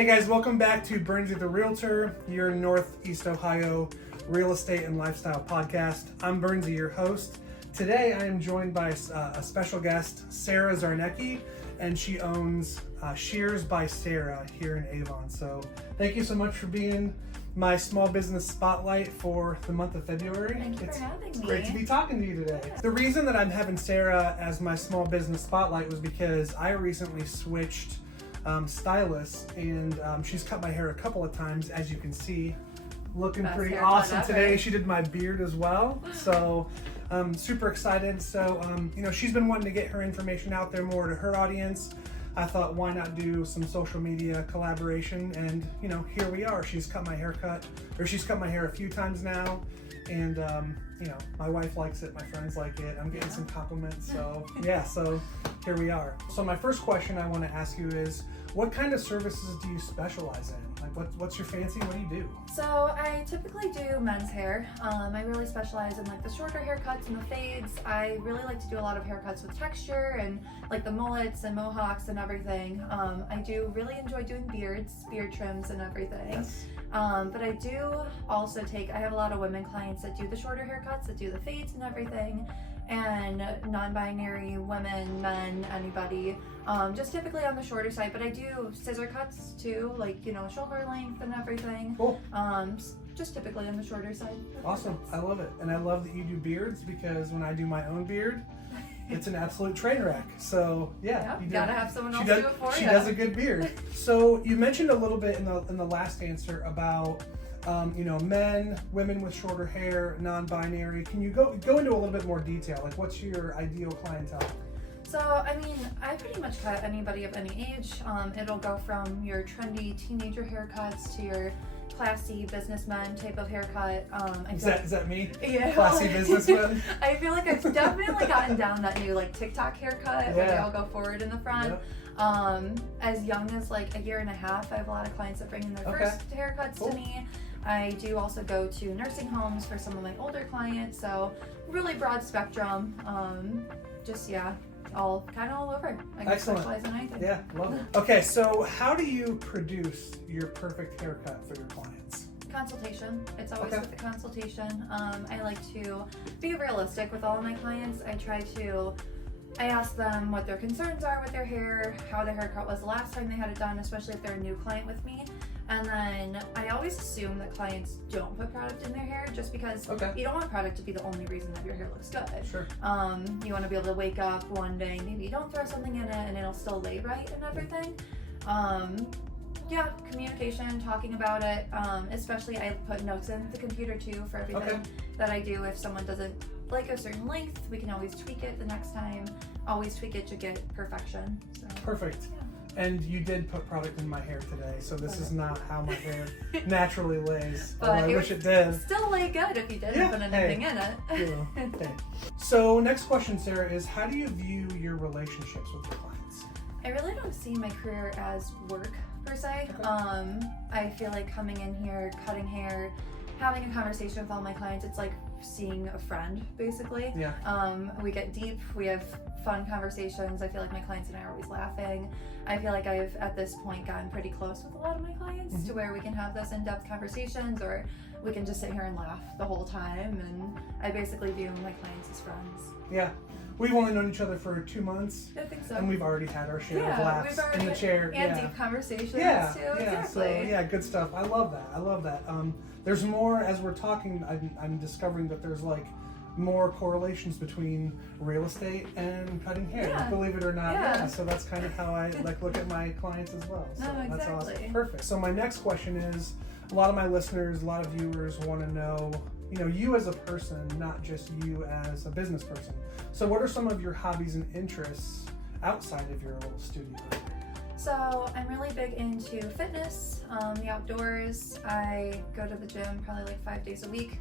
Hey guys, welcome back to Bernsey the Realtor, your Northeast Ohio real estate and lifestyle podcast. I'm Bernsey, your host. Today I am joined by a special guest, Sara Czarnecki, and she owns Shears by Sara here in Avon. So thank you so much for being my small business spotlight for the month of February. Thank you for having me. It's great to be talking to you today. Yeah. The reason that I'm having Sara as my small business spotlight was because I recently switched stylists, and she's cut my hair a couple of times, as you can see. Looking Best pretty haircut awesome ever. today. She did my beard as well, so I'm super excited. So she's been wanting to get her information out there more to her audience. I thought, why not do some social media collaboration? And here we are. She's cut my hair a few times now, and my wife likes it, my friends like it, I'm getting some compliments, so yeah, so here we are. So my first question I want to ask you is, what kind of services do you specialize in? Like, what's your fancy? What do you do? So I typically do men's hair. I really specialize in like the shorter haircuts and the fades. I really like to do a lot of haircuts with texture and like the mullets and mohawks and everything. I do really enjoy doing beard trims and everything. Yes. But I do also I have a lot of women clients that do the shorter haircuts, that do the fades and everything, and non-binary women, men, anybody, just typically on the shorter side. But I do scissor cuts too, like shoulder length and everything. Cool. Just typically on the shorter side. Awesome. I love it. And I love that you do beards, because when I do my own beard, it's an absolute train wreck. So yeah, you gotta have someone else do it for you. She does a good beard. So you mentioned a little bit in the last answer about men, women with shorter hair, non-binary. Can you go into a little bit more detail? Like, what's your ideal clientele? So, I pretty much cut anybody of any age. It'll go from your trendy teenager haircuts to your classy businessman type of haircut. Is that me? Yeah. Classy businessman? I feel like I've definitely gotten down that new like TikTok haircut where they all go forward in the front. Yep. As young as like a year and a half, I have a lot of clients that bring in their first haircuts to me. I do also go to nursing homes for some of my older clients, so really broad spectrum. All over. I can specialize in anything. Yeah, love it. Okay, so how do you produce your perfect haircut for your clients? Consultation. It's always with the consultation. I like to be realistic with all of my clients. I ask them what their concerns are with their hair, how their haircut was the last time they had it done, especially if they're a new client with me. And then I always assume that clients don't put product in their hair, just because you don't want product to be the only reason that your hair looks good. Sure. You want to be able to wake up one day, maybe you don't throw something in it and it'll still lay right and everything. Communication, talking about it, especially I put notes in the computer too for everything that I do. If someone doesn't like a certain length, we can always tweak it the next time. Always tweak it to get perfection. So, perfect. Yeah. And you did put product in my hair today, so this is not how my hair naturally lays. But I wish it did. Still lay good if you didn't put anything in it. Okay. So next question, Sara, is how do you view your relationships with your clients? I really don't see my career as work per se. I feel like coming in here, cutting hair, having a conversation with all my clients, it's like seeing a friend, basically. Yeah. We get deep, we have fun conversations. I feel like my clients and I are always laughing. I feel like I've, at this point, gotten pretty close with a lot of my clients to where we can have those in-depth conversations, or we can just sit here and laugh the whole time. And I basically view my clients as friends. Yeah. We've only known each other for 2 months. I think so. And we've already had our share of laughs in the chair. And deep conversations too. Yeah. So good stuff. I love that. There's more, as we're talking, I'm discovering that there's like more correlations between real estate and cutting hair, believe it or not. Yeah. So that's kind of how I look at my clients as well. So that's awesome. Perfect. So my next question is, a lot of my listeners, a lot of viewers want to know, you as a person, not just you as a business person. So what are some of your hobbies and interests outside of your little studio? So I'm really big into fitness, the outdoors. I go to the gym probably like 5 days a week.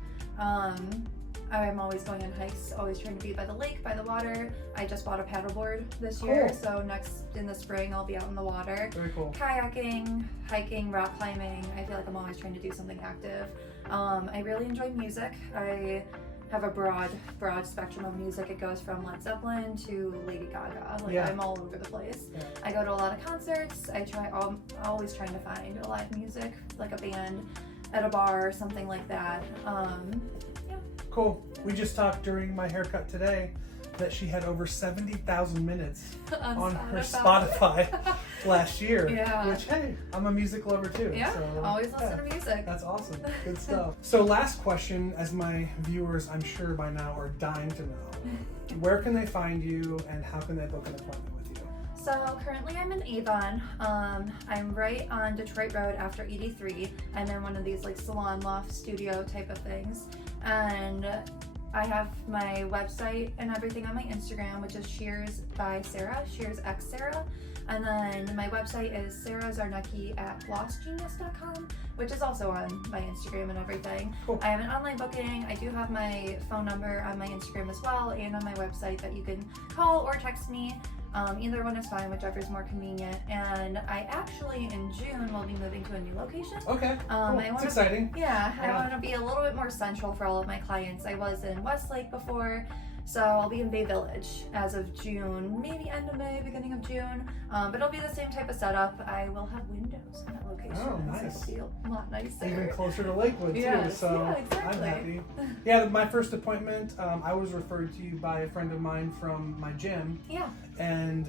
I'm always going on hikes, always trying to be by the lake, by the water. I just bought a paddleboard this year, so in the spring I'll be out in the water. Very cool. Kayaking, hiking, rock climbing. I feel like I'm always trying to do something active. I really enjoy music. I have a broad spectrum of music. It goes from Led Zeppelin to Lady Gaga. Like Yeah. I'm all over the place. Yeah. I go to a lot of concerts. I'm always trying to find a live music, like a band at a bar or something like that. Yeah. Cool. We just talked during my haircut today that she had over 70,000 minutes on her Spotify last year. Yeah. Which, hey, I'm a music lover too. Yeah, So, always listen to music. That's awesome. Good stuff. So last question, as my viewers, I'm sure by now, are dying to know. Where can they find you and how can they book an appointment with you? So currently I'm in Avon. I'm right on Detroit Road after 83. I'm in one of these like salon loft studio type of things. And I have my website and everything on my Instagram, which is Shears by Sara, ShearsXSara. And then my website is Sara Czarnecki at flossgenius.com, which is also on my Instagram and everything. Cool. I have an online booking. I do have my phone number on my Instagram as well and on my website that you can call or text me. Either one is fine, whichever is more convenient. And I actually, in June, will be moving to a new location. Okay, cool. It's exciting. Yeah, I want to be a little bit more central for all of my clients. I was in Westlake before, so I'll be in Bay Village as of June, maybe end of May, beginning of June. But it'll be the same type of setup. I will have windows in that location. Oh, nice. So it'll be a lot nicer. Even closer to Lakewood too, Yes, so yeah, exactly. I'm happy. Yeah, my first appointment, I was referred to you by a friend of mine from my gym. Yeah. And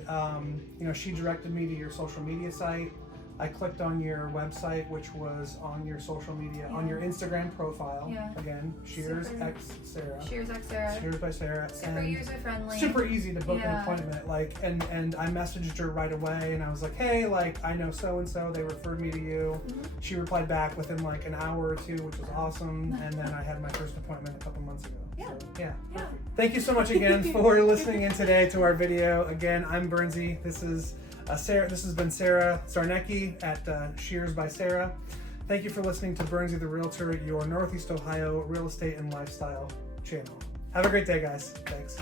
she directed me to your social media site. I clicked on your website, which was on your social media, on your Instagram profile. Yeah. Again, ShearsXSara. ShearsXSara. Shears by Sara. Super user friendly. Super easy to book an appointment. Like, and I messaged her right away, and I was like, hey, like I know so and so. They referred me to you. Mm-hmm. She replied back within like an hour or two, which was awesome. And then I had my first appointment a couple months ago. Yeah. So, yeah. Yeah. Thank you so much again for listening in today to our video. Again, I'm Bernsey. This is Sara. This has been Sara Czarnecki at Shears by Sara. Thank you for listening to Bernsey the Realtor, your Northeast Ohio real estate and lifestyle channel. Have a great day, guys. Thanks.